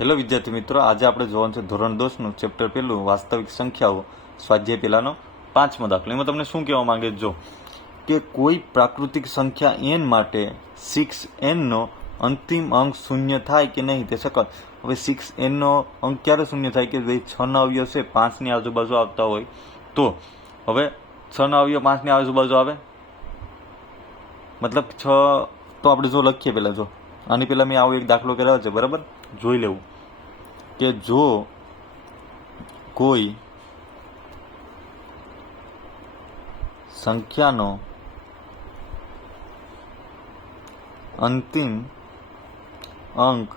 Hello વિદ્યાર્થી મિત્રો, આજે આપણે જોવાનું છે ધોરણ 10નું ચેપ્ટર પહેલું વાસ્તવિક સંખ્યાઓ સ્વાધ્યાય પહેલાનો 5મો દાખલો. એમાં તમને શું કહેવા માંગે જો કે કોઈ પ્રાકૃતિક સંખ્યા n માટે 6n નો અંતિમ અંક શૂન્ય થાય કે નહીં તે સકલ. હવે 6n નો અંક ક્યારે શૂન્ય થાય કે ભાઈ 6 ના અવયવ છે 5 ની આજુબાજુ આવતા હોય તો હવે 6 ના અવયવ 5 ની આજુબાજુ આવે મતલબ 6 તો આપણે જો લખીએ પહેલા જો આની પહેલા મેં આવો એક દાખલો કરાવ્યો છે બરાબર, જોઈ લેવું કે જો કોઈ સંખ્યાનો અંતિમ અંક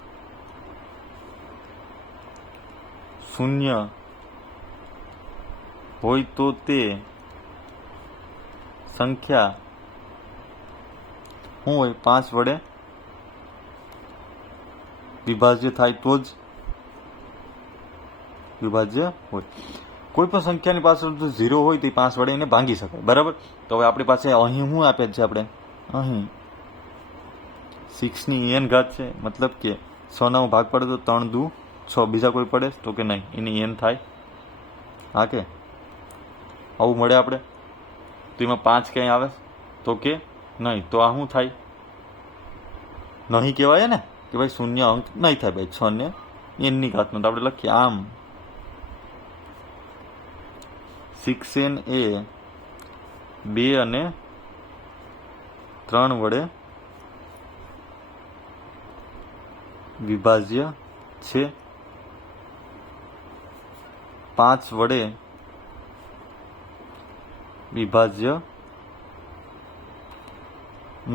શૂન્ય હોય તો તે સંખ્યા શું હોય 5 વડે વિભાજ્ય થાય તો જ વિભાજ્ય હોય. કોઈ પણ સંખ્યાની પાછળ જો 0 હોય તો 5 વડે એને ભાંગી શકાય બરાબર. તો હવે આપણી પાસે અહીં શું આપે છે, આપણે અહીં 6 ની n ઘાત છે, મતલબ કે 6 નો ભાગ પડે તો 3 દુ 6, બીજા કોઈ પડે તો કે નહીં, એની n થાય. હા કે આવું મળે આપણે તો એમાં 5 ક્યાંય આવે તો કે નહીં, તો આ શું થાય, નહીં કહેવાય ને કે ભાઈ શૂન્ય અંક નહીં થાય ભાઈ 6 ને n ની ઘાતનો. તો આપણે લખીએ આમ 6n એ 2 અને 3 વડે વિભાજ્ય છે, 5 વડે વિભાજ્ય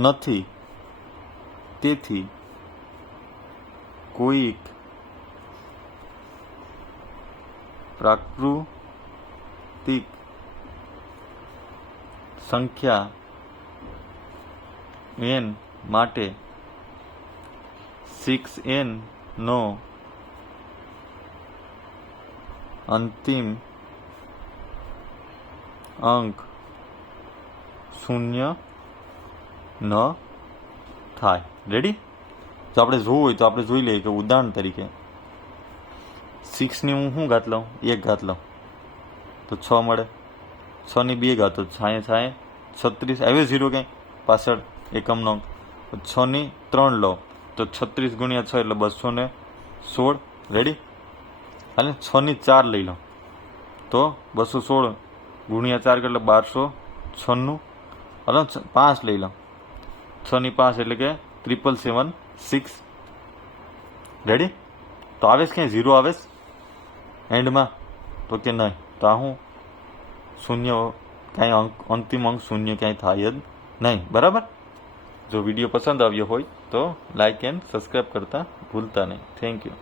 નથી. તેથી કોઈક પ્રાકૃતિક સંખ્યા n માટે 6n નો અંતિમ અંક શૂન્ય ન થાય. રેડી? જો આપણે જોવું હોય તો આપણે જોઈ લઈએ કે ઉદાહરણ તરીકે 6 ની હું શું ઘાત લઉં, 1 ઘાત લઉં તો 6 મળે, 6 ની 2 ઘાત તો 6 36 આવે 0 ક્યાંય પાછળ એકમનો અંક. 6 ની 3 લો તો 36 ગુણ્યા 6 એટલે 216. રેડી? અને 6 ની 4 લઈ લો તો 216 ગુણ્યા 4 એટલે 1296. અને 5 લઈ લો, 6 ની 5 એટલે કે 776. રેડી? તો આવે ક્યાંય 0 આવે એન્ડમાં તો કે નહીં, તો આ હું શૂન્ય ક્યાંય અંક અંતિમ અંક શૂન્ય ક્યાંય થાય જ નહીં બરાબર. જો વિડીયો પસંદ આવ્યો હોય તો લાઇક એન્ડ સબસ્ક્રાઈબ કરતા ભૂલતા નહીં. Thank you.